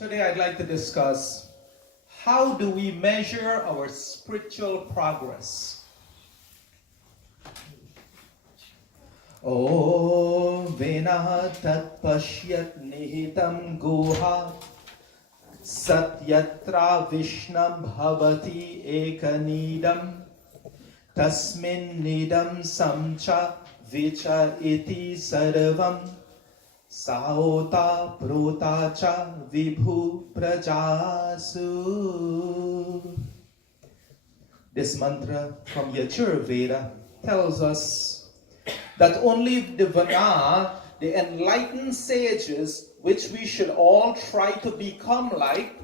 Today I'd like to discuss how do we measure our spiritual progress. O Venaha tat pashyat nihitam guha satyatra vishnam bhavati ekanidam tasmin nidam samcha vicha iti sarvam Saota prota cha vibhu prajasu. This mantra from Yajurveda tells us that only the Vana, the enlightened sages, which we should all try to become like,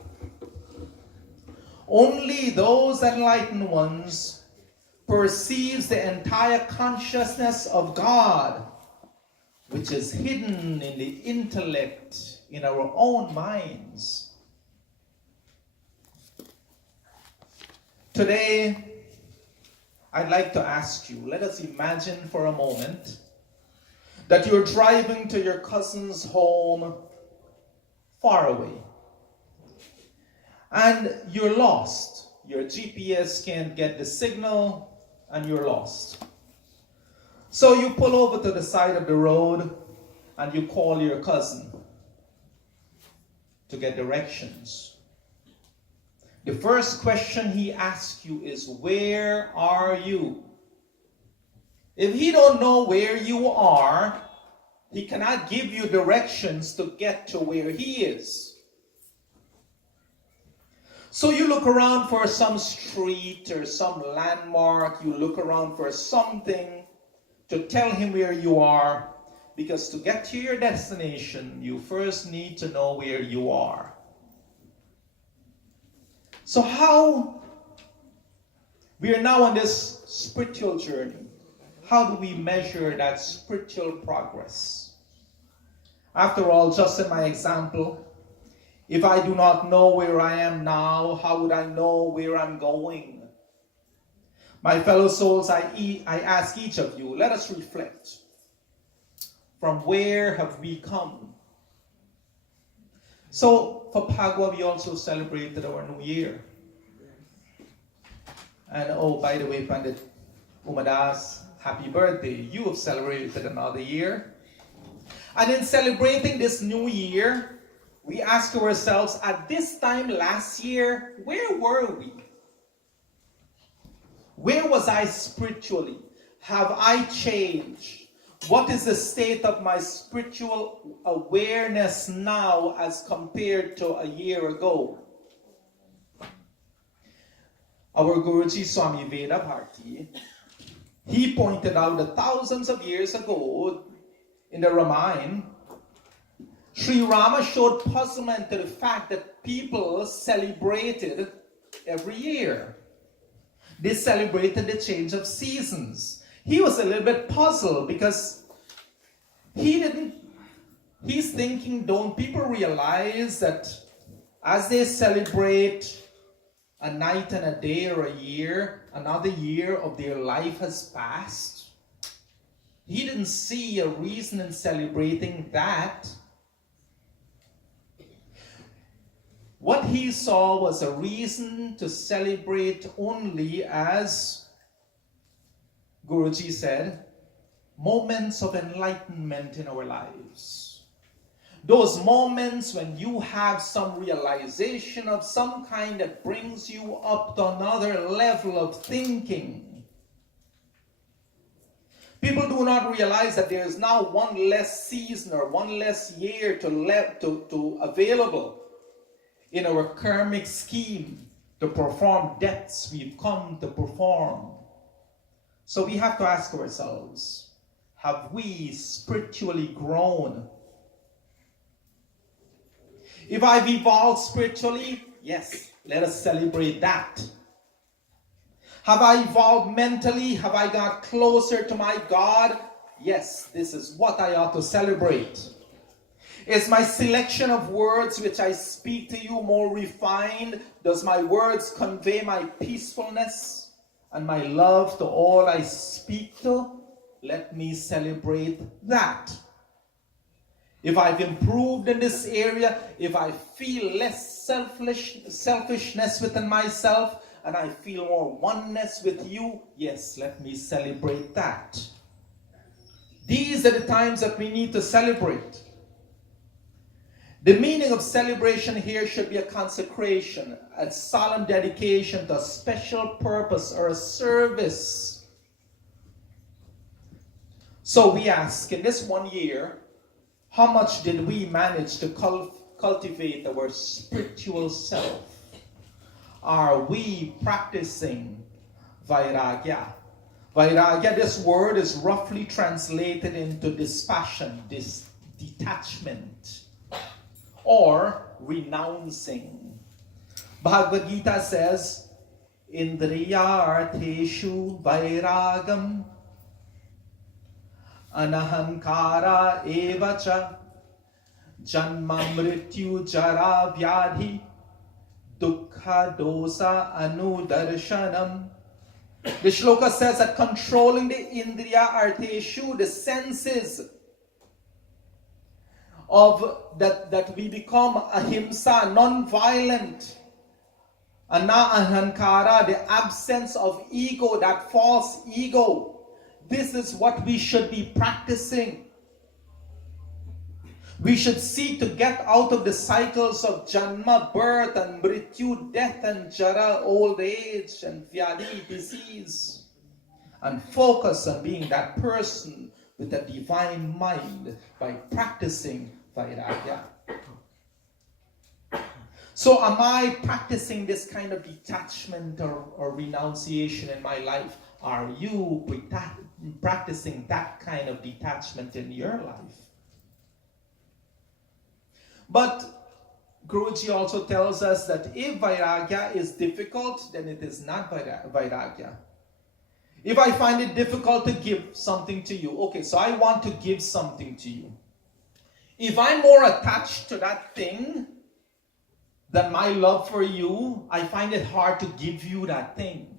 only those enlightened ones perceives the entire consciousness of God, which is hidden in the intellect, in our own minds. Today, I'd like to ask you, let us imagine for a moment that you're driving to your cousin's home far away. And you're lost. Your GPS can't get the signal and you're lost. So you pull over to the side of the road and you call your cousin to get directions. The first question he asks you is, where are you? If he don't know where you are, he cannot give you directions to get to where he is. So you look around for some street or some landmark, you look around for something to tell him where you are, because to get to your destination, you first need to know where you are. So how we are now on this spiritual journey, how do we measure that spiritual progress? After all, just in my example, if I do not know where I am now, how would I know where I'm going? My fellow souls, I ask each of you, let us reflect. From where have we come? So, for Pagwa, we also celebrated our New Year. And oh, by the way, Pandit Umadas, happy birthday. You have celebrated another year. And in celebrating this New Year, we ask ourselves, at this time last year, where were we? Where was I spiritually? Have I changed? What is the state of my spiritual awareness now as compared to a year ago? Our Guruji Swami Veda Bharti, he pointed out that thousands of years ago in the Ramayana, Sri Rama showed puzzlement to the fact that people celebrated every year. They celebrated the change of seasons. He was a little bit puzzled because he's thinking, don't people realize that as they celebrate a night and a day or a year, another year of their life has passed? He didn't see a reason in celebrating that. What he saw was a reason to celebrate only, as Guruji said, moments of enlightenment in our lives. Those moments when you have some realization of some kind that brings you up to another level of thinking. People do not realize that there is now one less season or one less year to available in our karmic scheme to perform debts we've come to perform. So we have to ask ourselves, have we spiritually grown? If I've evolved spiritually, yes, let us celebrate that. Have I evolved mentally? Have I got closer to my God? Yes, this is what I ought to celebrate. Is my selection of words which I speak to you more refined? Does my words convey my peacefulness and my love to all I speak to? Let me celebrate that. if I've improved in this area, if I feel less selfishness within myself, and I feel more oneness with you, yes, let me celebrate that. These are the times that we need to celebrate. The meaning of celebration here should be a consecration, a solemn dedication to a special purpose or a service. So we ask, in this 1 year, how much did we manage to cultivate our spiritual self? Are we practicing vairagya? Vairagya, this word is roughly translated into dispassion, detachment, or renouncing. Bhagavad Gita says, Indriya artheshu vairagam anahankara evacha janma mrityu jara vyadhi dukkha dosa anudarshanam. The shloka says that controlling the indriya artheshu, the senses of that we become ahimsa, non-violent, anahankara, the absence of ego, that false ego. This is what we should be practicing. We should seek to get out of the cycles of janma, birth, and mrityu, death, and jara, old age, and vyadi, disease, and focus on being that person with a divine mind by practicing vairagya. So am I practicing this kind of detachment or renunciation in my life? Are you practicing that kind of detachment in your life? But Guruji also tells us that if vairagya is difficult, then it is not vairagya. If I find it difficult to give something to you, okay, so I want to give something to you. If I'm more attached to that thing than my love for you, I find it hard to give you that thing.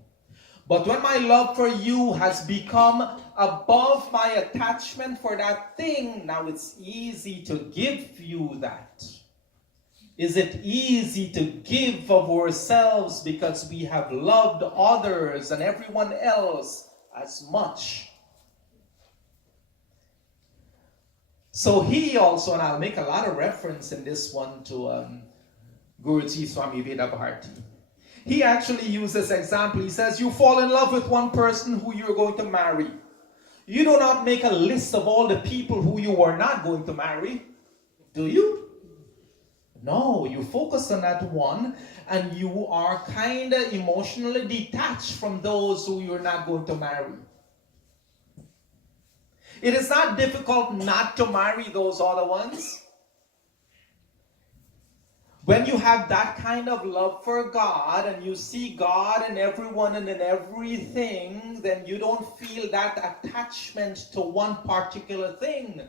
But when my love for you has become above my attachment for that thing, now it's easy to give you that. Is it easy to give of ourselves because we have loved others and everyone else as much? So he also, and I'll make a lot of reference in this one to Guruji Swami Vedabharti. He actually uses example. He says, you fall in love with one person who you're going to marry. You do not make a list of all the people who you are not going to marry, do you? No, you focus on that one, and you are kind of emotionally detached from those who you're not going to marry. It is not difficult not to marry those other ones. When you have that kind of love for God and you see God in everyone and in everything, then you don't feel that attachment to one particular thing.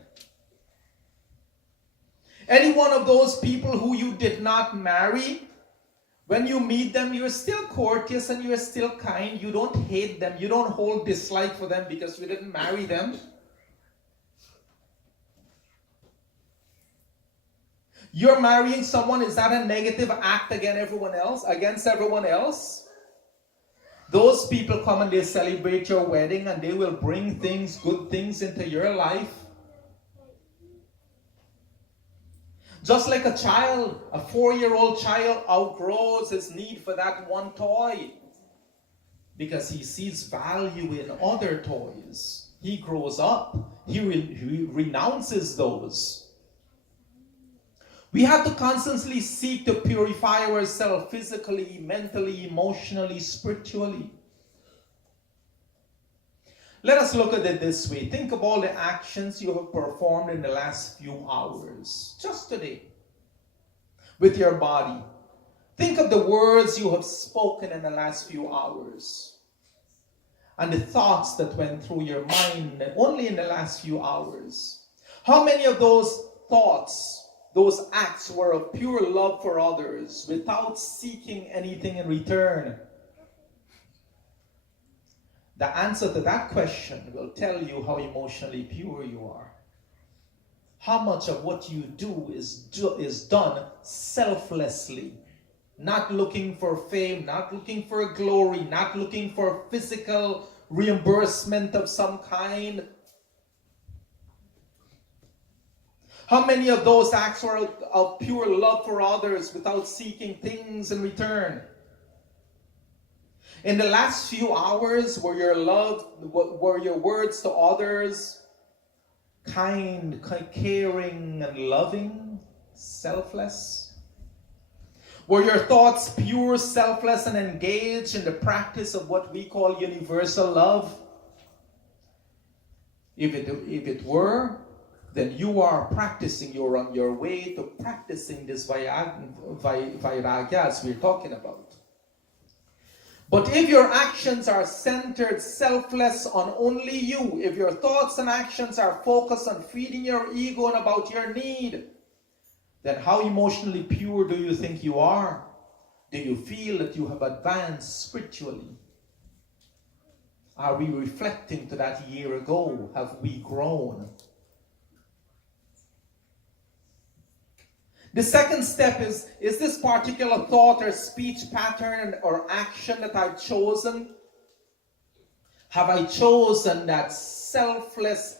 Any one of those people who you did not marry, when you meet them, you're still courteous and you're still kind. You don't hate them. You don't hold dislike for them because you didn't marry them. You're marrying someone, is that a negative act against everyone else? Those people come and they celebrate your wedding and they will bring things, good things into your life. Just like a child, a 4-year-old child outgrows his need for that one toy because he sees value in other toys. He grows up. He renounces those. We have to constantly seek to purify ourselves physically, mentally, emotionally, spiritually. Let us look at it this way. Think of all the actions you have performed in the last few hours, just today, with your body. Think of the words you have spoken in the last few hours, and the thoughts that went through your mind only in the last few hours. How many of those thoughts, those acts were of pure love for others without seeking anything in return? The answer to that question will tell you how emotionally pure you are. how much of what you do is done selflessly, not looking for fame, not looking for glory, not looking for physical reimbursement of some kind. How many of those acts were of pure love for others without seeking things in return? In the last few hours, were your words to others kind, caring, and loving, selfless? Were your thoughts pure, selfless, and engaged in the practice of what we call universal love? If it were, then you are practicing, you're on your way to practicing this vairagya as we're talking about. But if your actions are centered, selfless on only you, if your thoughts and actions are focused on feeding your ego and about your need, then how emotionally pure do you think you are? Do you feel that you have advanced spiritually? Are we reflecting to that year ago? Have we grown? The second step is this particular thought or speech pattern or action that I've chosen, have I chosen that selfless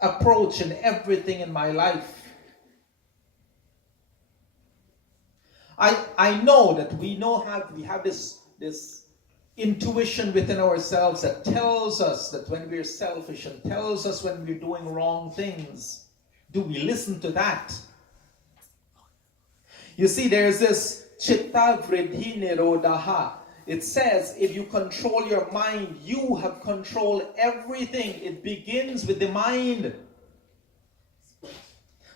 approach in everything in my life? I know that we have this intuition within ourselves that tells us that when we're selfish and tells us when we're doing wrong things. Do we listen to that? You see, there's this chitta vriddhi nirodha. It says, if you control your mind, you have controlled everything. It begins with the mind.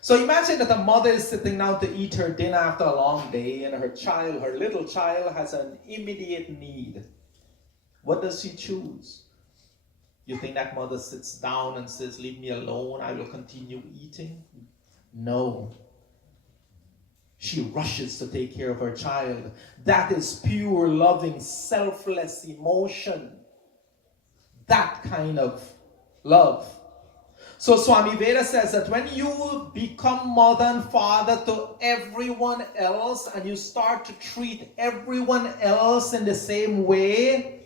So imagine that a mother is sitting down to eat her dinner after a long day, and her little child, has an immediate need. What does she choose? You think that mother sits down and says, leave me alone, I will continue eating? No. She rushes to take care of her child. That is pure, loving, selfless emotion. That kind of love. So Swami Veda says that when you become mother and father to everyone else and you start to treat everyone else in the same way,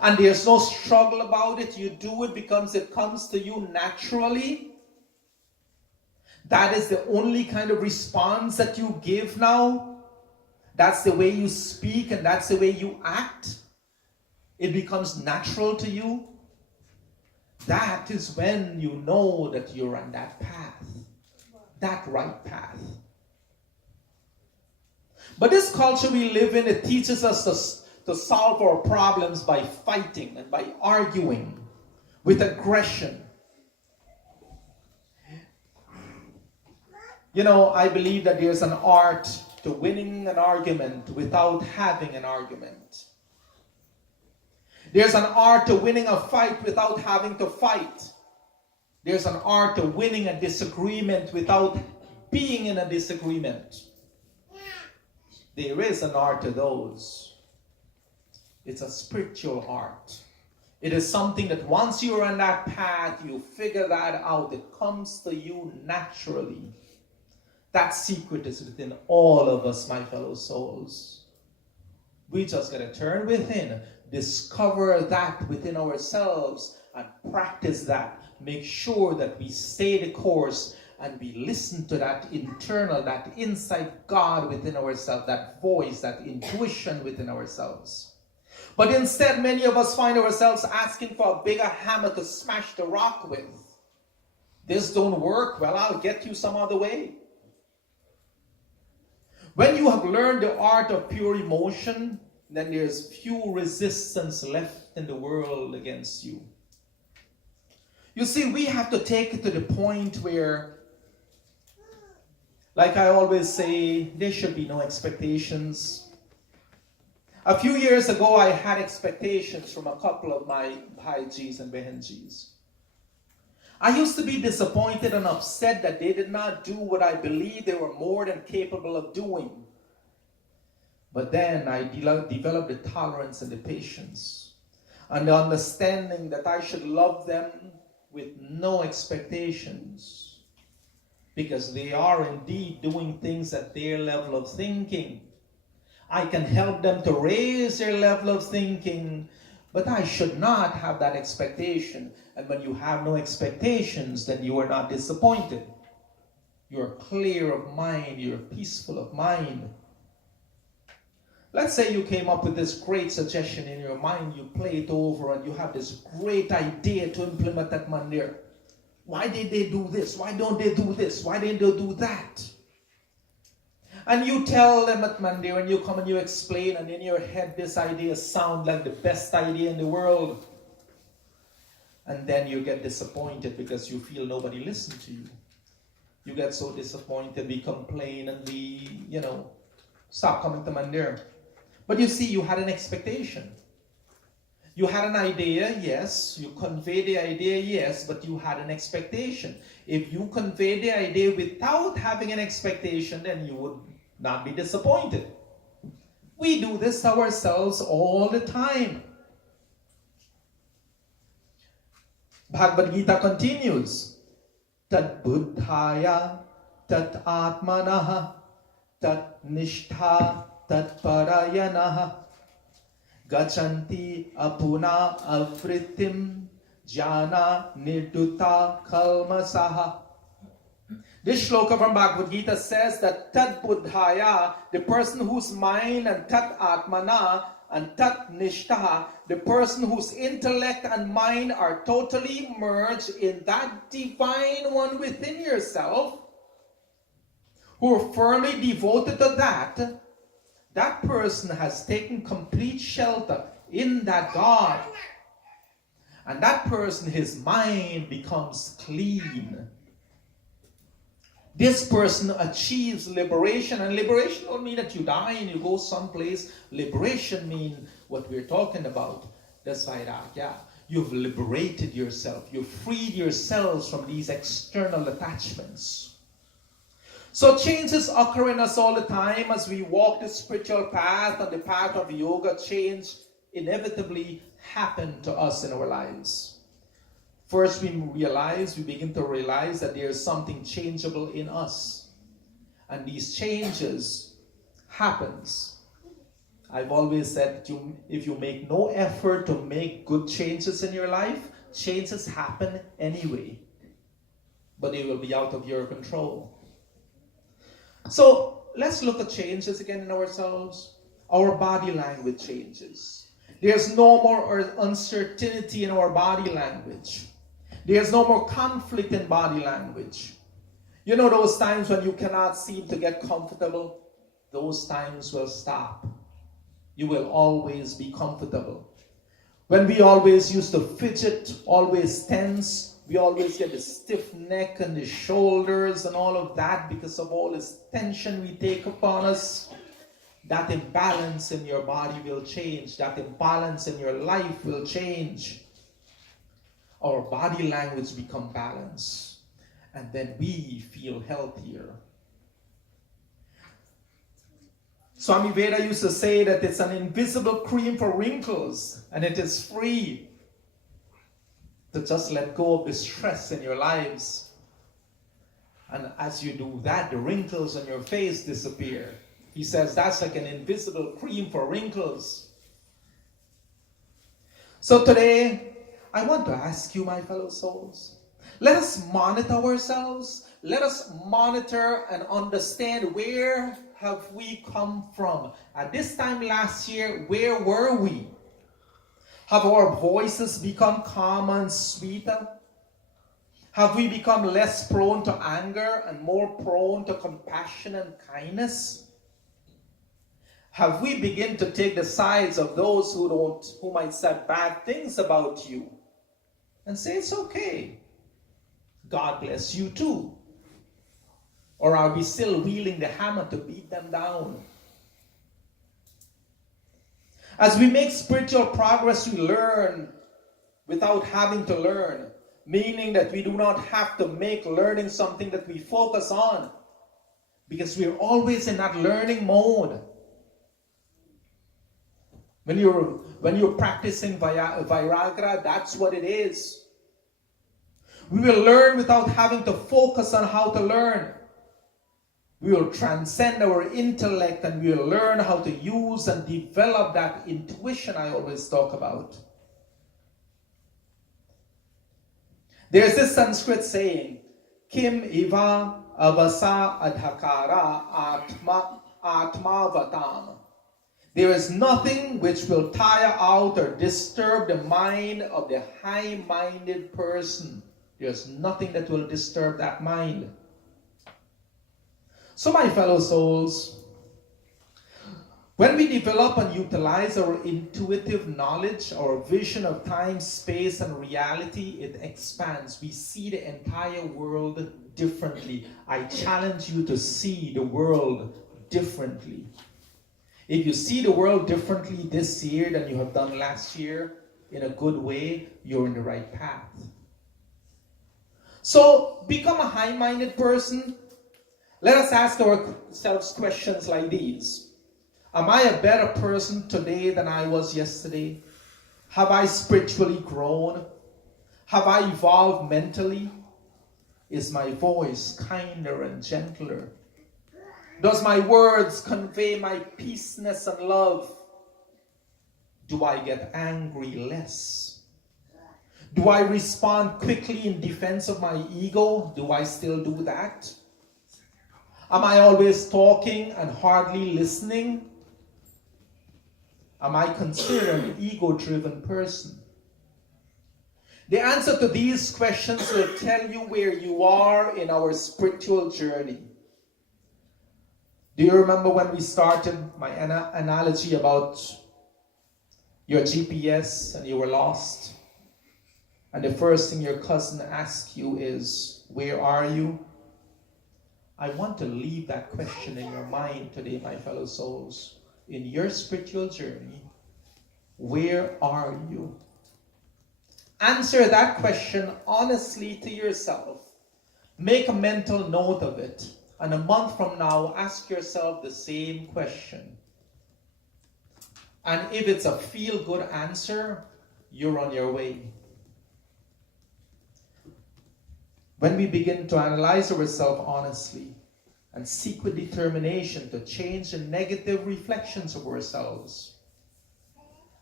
and there's no struggle about it, you do it because it comes to you naturally. That is the only kind of response that you give now. That's the way you speak and that's the way you act. It becomes natural to you. That is when you know that you're on that path. That right path. But this culture we live in, it teaches us to solve our problems by fighting and by arguing with aggression. You know, I believe that there's an art to winning an argument without having an argument. There's an art to winning a fight without having to fight. There's an art to winning a disagreement without being in a disagreement. There is an art to those. It's a spiritual art. It is something that once you're on that path, you figure that out. It comes to you naturally. That secret is within all of us, my fellow souls. We just got to turn within, discover that within ourselves, and practice that. Make sure that we stay the course and we listen to that internal, that inside God within ourselves, that voice, that intuition within ourselves. But instead, many of us find ourselves asking for a bigger hammer to smash the rock with. This don't work, well, I'll get you some other way. When you have learned the art of pure emotion, then there's few resistance left in the world against you. You see, we have to take it to the point where, like I always say, there should be no expectations. A few years ago, I had expectations from a couple of my Bhaijis and Behenjis. I used to be disappointed and upset that they did not do what I believed they were more than capable of doing. But then I developed the tolerance and the patience and the understanding that I should love them with no expectations, because they are indeed doing things at their level of thinking. I can help them to raise their level of thinking, but I should not have that expectation. And when you have no expectations, then you are not disappointed. You're clear of mind, you're peaceful of mind. Let's say you came up with this great suggestion in your mind, you play it over, and you have this great idea to implement that mandir. Why did they do this? Why don't they do this? Why didn't they do that? And you tell them at mandir, and you come and you explain, and in your head this idea sounds like the best idea in the world. And then you get disappointed because you feel nobody listened to you. You get so disappointed, we complain, and we, stop coming to mandir. But you see, you had an expectation. You had an idea, yes. You conveyed the idea, yes, but you had an expectation. If you conveyed the idea without having an expectation, then you would not be disappointed. We do this to ourselves all the time. Bhagavad Gita continues. Tat buddhaya, tat atmanaha, tat nishtha, tat parayanaha, gachanti apuna avritim, jana nirduta kalmasaha. This shloka from Bhagavad Gita says that tat buddhaya, the person whose mind, and tat atmana, and tat nishtaha, the person whose intellect and mind are totally merged in that divine one within yourself, who are firmly devoted to that, that person has taken complete shelter in that God. And that person, his mind becomes clean. This person achieves liberation, and liberation don't mean that you die and you go someplace. Liberation means what we're talking about. That's Vairagya. You've liberated yourself. You've freed yourselves from these external attachments. So changes occur in us all the time as we walk the spiritual path and the path of yoga. Change inevitably happen to us in our lives. First, we begin to realize that there is something changeable in us. And these changes happens. I've always said that if you make no effort to make good changes in your life, changes happen anyway. But they will be out of your control. So let's look at changes again in ourselves. Our body language changes. There's no more uncertainty in our body language. There's no more conflict in body language. You know those times when you cannot seem to get comfortable? Those times will stop. You will always be comfortable. When we always used to fidget, always tense, we always get the stiff neck and the shoulders and all of that because of all this tension we take upon us. That imbalance in your body will change. That imbalance in your life will change. Our body language become balanced, and then we feel healthier. Swami Veda used to say that it's an invisible cream for wrinkles, and it is free to just let go of the stress in your lives. And as you do that, the wrinkles on your face disappear. He says that's like an invisible cream for wrinkles. So today, I want to ask you, my fellow souls, let us monitor ourselves. Let us monitor and understand where have we come from. At this time last year, where were we? Have our voices become calmer and sweeter? Have we become less prone to anger and more prone to compassion and kindness? Have we begun to take the sides of those who might say bad things about you and say it's okay, God bless you too? Or are we still wielding the hammer to beat them down? As we make spiritual progress, we learn without having to learn, meaning that we do not have to make learning something that we focus on, because we're always in that learning mode. When you're practicing Vairagya, that's what it is. We will learn without having to focus on how to learn. We will transcend our intellect and we will learn how to use and develop that intuition I always talk about. There's this Sanskrit saying, Kim iva avasa adhakara atmavatam. There is nothing which will tire out or disturb the mind of the high-minded person. There's nothing that will disturb that mind. So my fellow souls, when we develop and utilize our intuitive knowledge, our vision of time, space, and reality, it expands. We see the entire world differently. I challenge you to see the world differently. If you see the world differently this year than you have done last year, in a good way, you're in the right path. So, become a high-minded person. Let us ask ourselves questions like these. Am I a better person today than I was yesterday? Have I spiritually grown? Have I evolved mentally? Is my voice kinder and gentler? Does my words convey my peaceness and love? Do I get angry less? Do I respond quickly in defense of my ego? Do I still do that? Am I always talking and hardly listening? Am I considered an ego-driven person? The answer to these questions will tell you where you are in our spiritual journey. Do you remember when we started my analogy about your GPS and you were lost? And the first thing your cousin asks you is, where are you? I want to leave that question in your mind today, my fellow souls. In your spiritual journey, where are you? Answer that question honestly to yourself. Make a mental note of it. And a month from now, ask yourself the same question. And if it's a feel-good answer, you're on your way. When we begin to analyze ourselves honestly and seek with determination to change the negative reflections of ourselves,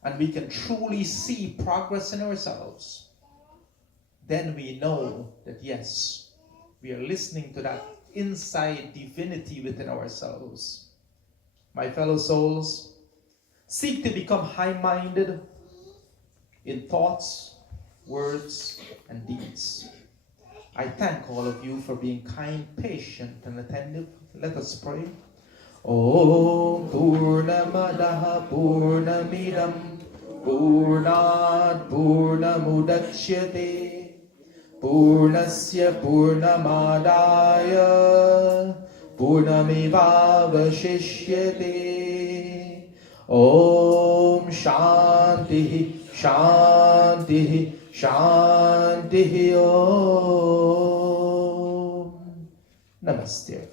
and we can truly see progress in ourselves, then we know that yes, we are listening to that inside divinity within ourselves. My fellow souls, seek to become high-minded in thoughts, words, and deeds. I thank all of you for being kind, patient, and attentive. Let us pray. Om Purnamadaha Purnamidam Purnat Purnamudachyate Purnasya Purnamadaya Purnamevavashishyate. Om Shanti Shanti Shanti Om. Namaste.